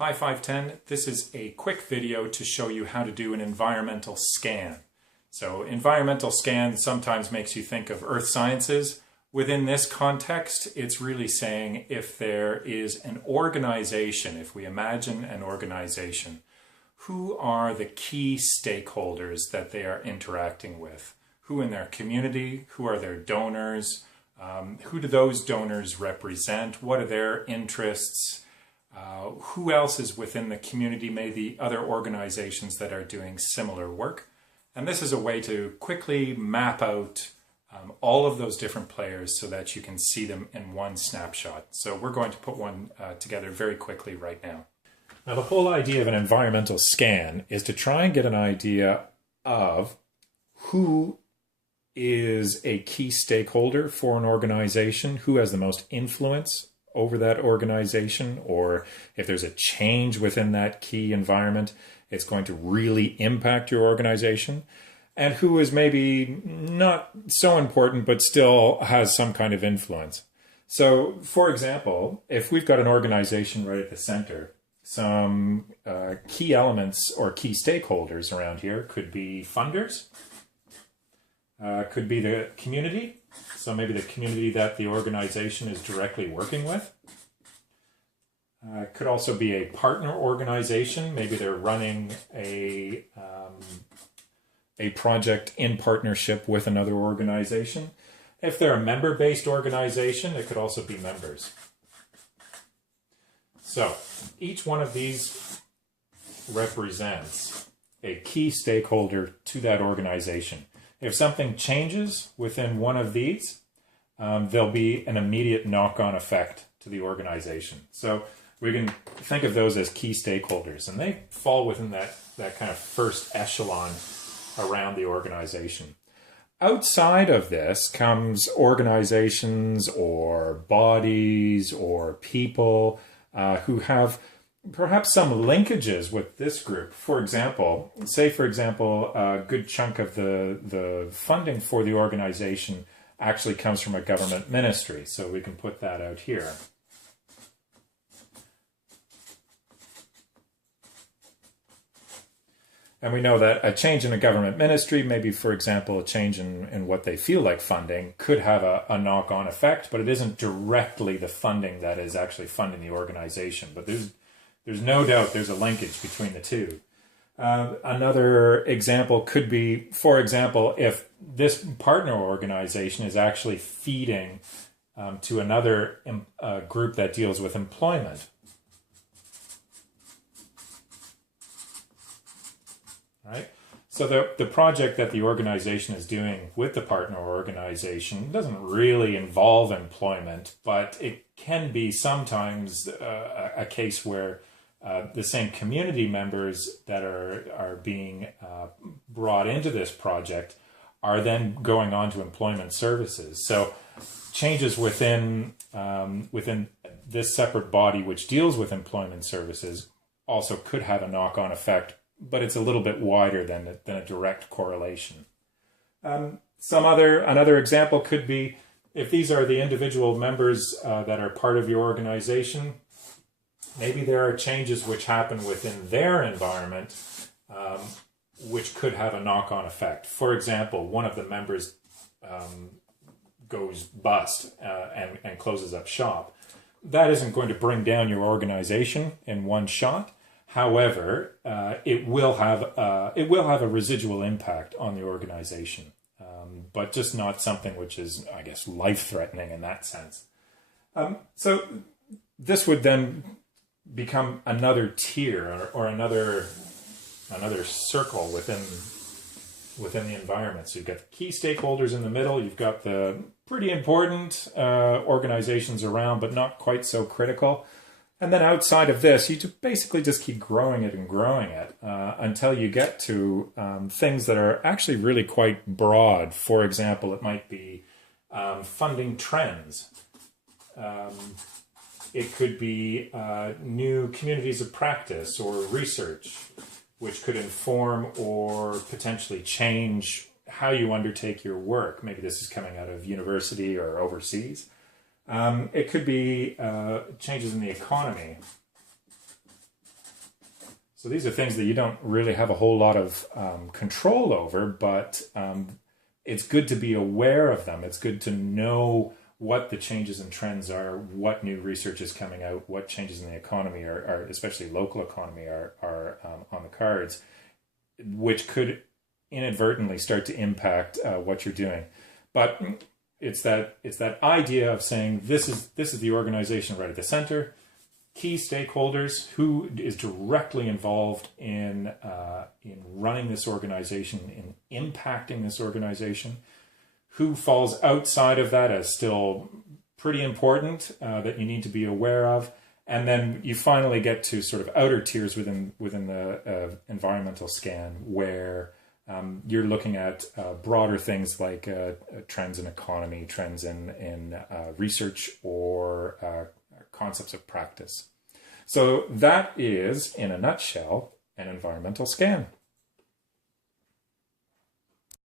Hi 510, this is a quick video to show you how to do an environmental scan. So environmental scan sometimes makes you think of earth sciences. Within this context, it's really saying if there is an organization, if we imagine an organization, who are the key stakeholders that they are interacting with? Who in their community? Who are their donors? Who do those donors represent? What are their interests? Who else is within the community, maybe other organizations that are doing similar work. And this is a way to quickly map out all of those different players so that you can see them in one snapshot. So we're going to put one together very quickly right now. Now the whole idea of an environmental scan is to try and get an idea of who is a key stakeholder for an organization, who has the most influence over that organization, or if there's a change within that key environment, it's going to really impact your organization, and who is maybe not so important but still has some kind of influence. So, for example, if we've got an organization right at the center, some key elements or key stakeholders around here could be funders, could be the community. So maybe the community that the organization is directly working with. Could also be a partner organization. Maybe they're running a project in partnership with another organization. If they're a member-based organization, it could also be members. So each one of these represents a key stakeholder to that organization. If something changes within one of these, there'll be an immediate knock-on effect to the organization. So we can think of those as key stakeholders, and they fall within that kind of first echelon around the organization. Outside of this comes organizations or bodies or people who have perhaps some linkages with this group. For example, a good chunk of the funding for the organization actually comes from a government ministry. So we can put that out here. And we know that a change in a government ministry, maybe, for example, a change in what they feel like funding, could have a knock-on effect, but it isn't directly the funding that is actually funding the organization. But there's no doubt there's a linkage between the two. Another example could be, for example, if this partner organization is actually feeding to another group that deals with employment. Right? So the project that the organization is doing with the partner organization doesn't really involve employment, but it can be sometimes a case where the same community members that are being brought into this project are then going on to employment services. So changes within this separate body which deals with employment services also could have a knock-on effect, but it's a little bit wider than a direct correlation. Another example could be if these are the individual members that are part of your organization. Maybe there are changes which happen within their environment which could have a knock-on effect. For example, one of the members goes bust and closes up shop. That isn't going to bring down your organization in one shot. However, it will have a residual impact on the organization, but just not something which is, I guess, life-threatening in that sense. So this would then become another tier or another circle within the environment. So you've got the key stakeholders in the middle. You've got the pretty important organizations around, but not quite so critical. And then outside of this, you basically just keep growing it until you get to things that are actually really quite broad. For example, it might be funding trends. It could be new communities of practice or research, which could inform or potentially change how you undertake your work. Maybe this is coming out of university or overseas. It could be changes in the economy. So these are things that you don't really have a whole lot of control over, but it's good to be aware of them. It's good to know what the changes and trends are, what new research is coming out, what changes in the economy are especially local economy, are on the cards, which could inadvertently start to impact what you're doing. But it's that idea of saying this is the organization right at the center. Key stakeholders, who is directly involved in running this organization, in impacting this organization, who falls outside of that as still pretty important that you need to be aware of, and then you finally get to sort of outer tiers within the environmental scan, where you're looking at broader things like trends in economy, trends in research, or concepts of practice. So that is, in a nutshell, an environmental scan.